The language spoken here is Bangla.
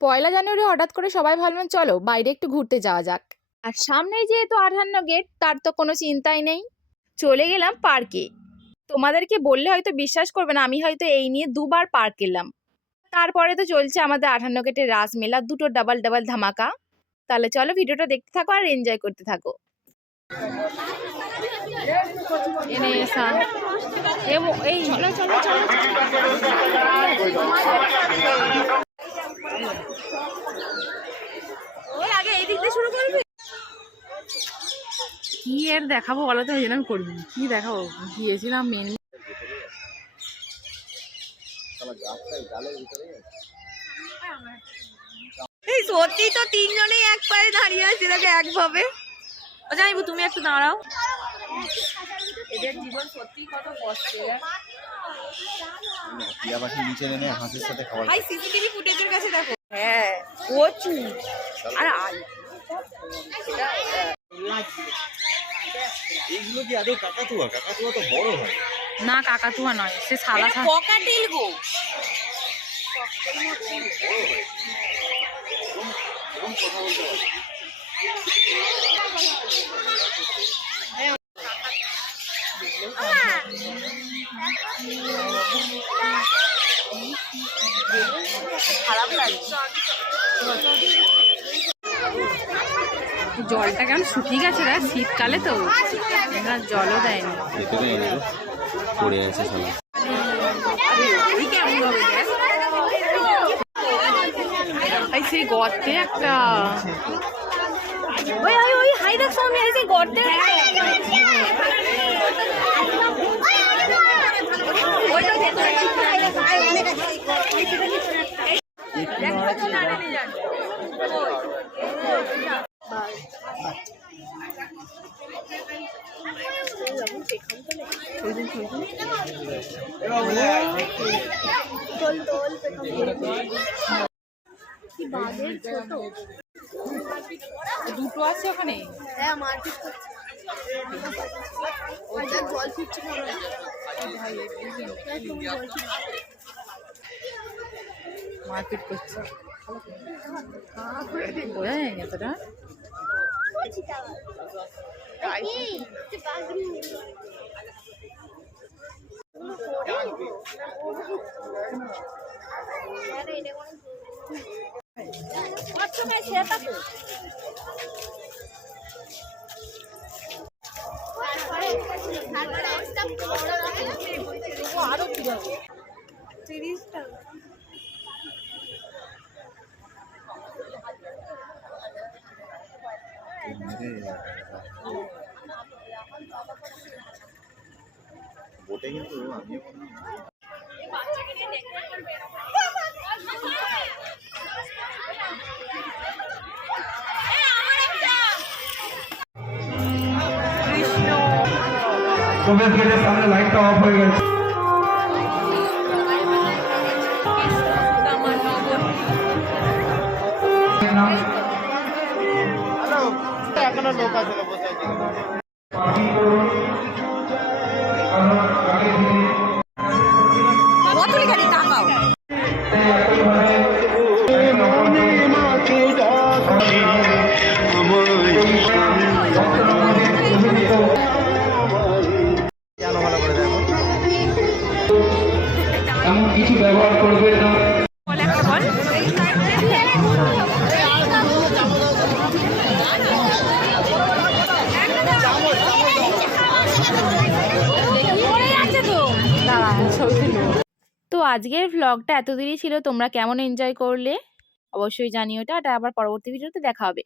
পয়লা জানুয়ারি হঠাৎ করে সবাই ভাবলাম চলো বাইরে একটু ঘুরতে যাওয়া যাক। আর সামনেই যেহেতু আঠান্ন গেট, তার তো কোনো চিন্তাই নেই। চলে গেলাম পার্কে। তোমাদেরকে বললে হয়তো বিশ্বাস করবে না, আমি হয়তো এই নিয়ে দুবার পার্ক এলাম তারপরে তো চলছে আমাদের আঠান্ন গেটের রাসমেলা, দুটো ডাবল ডাবল ধামাকা। তাহলে চলো ভিডিওটা দেখতে থাকো আর এনজয় করতে থাকো। এই চলো চলো চলো ওই আগে এই দিক দিয়ে শুরু করবি কি এর দেখাবো বলো তো ওই জন্য আমি করবি কি দেখাবো? গিয়েছিলাম মেন এই সত্যি তো তিনজনেই এক পায়ে দাঁড়িয়ে আছে দেখো একভাবে। ও জানিবু তুমি একটু দাঁড়াও। এদের জীবন সত্যি কত কষ্টের। টিয়া পাখি নিচে নেমে হাঁসের সাথে খাবার ভাই সিসিটিভি ফুটেজের কাছে দেখো। হ্যাঁ প্রচুর। আর আল এইগুলো কি আদৌ কাকাতুয়া? কাকাতুয়া তো বড় হয়। না কাকাতুয়া নয় সে সাদা সাদা পকাটিল গো। খারাপ লাগে জলটা কেমন শুকিয়ে গেছে রে? শীতকালে তো। এখানে জলও দেয়নি। পড়ে আছে এই সেই গর্তে একটা। ওই ওই ওই হাই দেখ সামনে এই যে গর্তে ওইটা ভেতরে দুটো আছে ওখানে হ্যাঁ মারপিট করছে ওইটা জল ফিরছে মারপিট করছে বোঝা যায়নি এতটা তিরিশ বোটে কিন্তু আমিও প্রবেশ গেটের সামনে লাইটটা অফ হয়ে গেছে। পাখি এমন কিছু ব্যবহার করবেন না। তো আজকের ভ্লগটা এতদিনই ছিল, তোমরা কেমন এনজয় করলে? অবশ্যই জানিও। এটা আবার পরবর্তী ভিডিওতে দেখা হবে।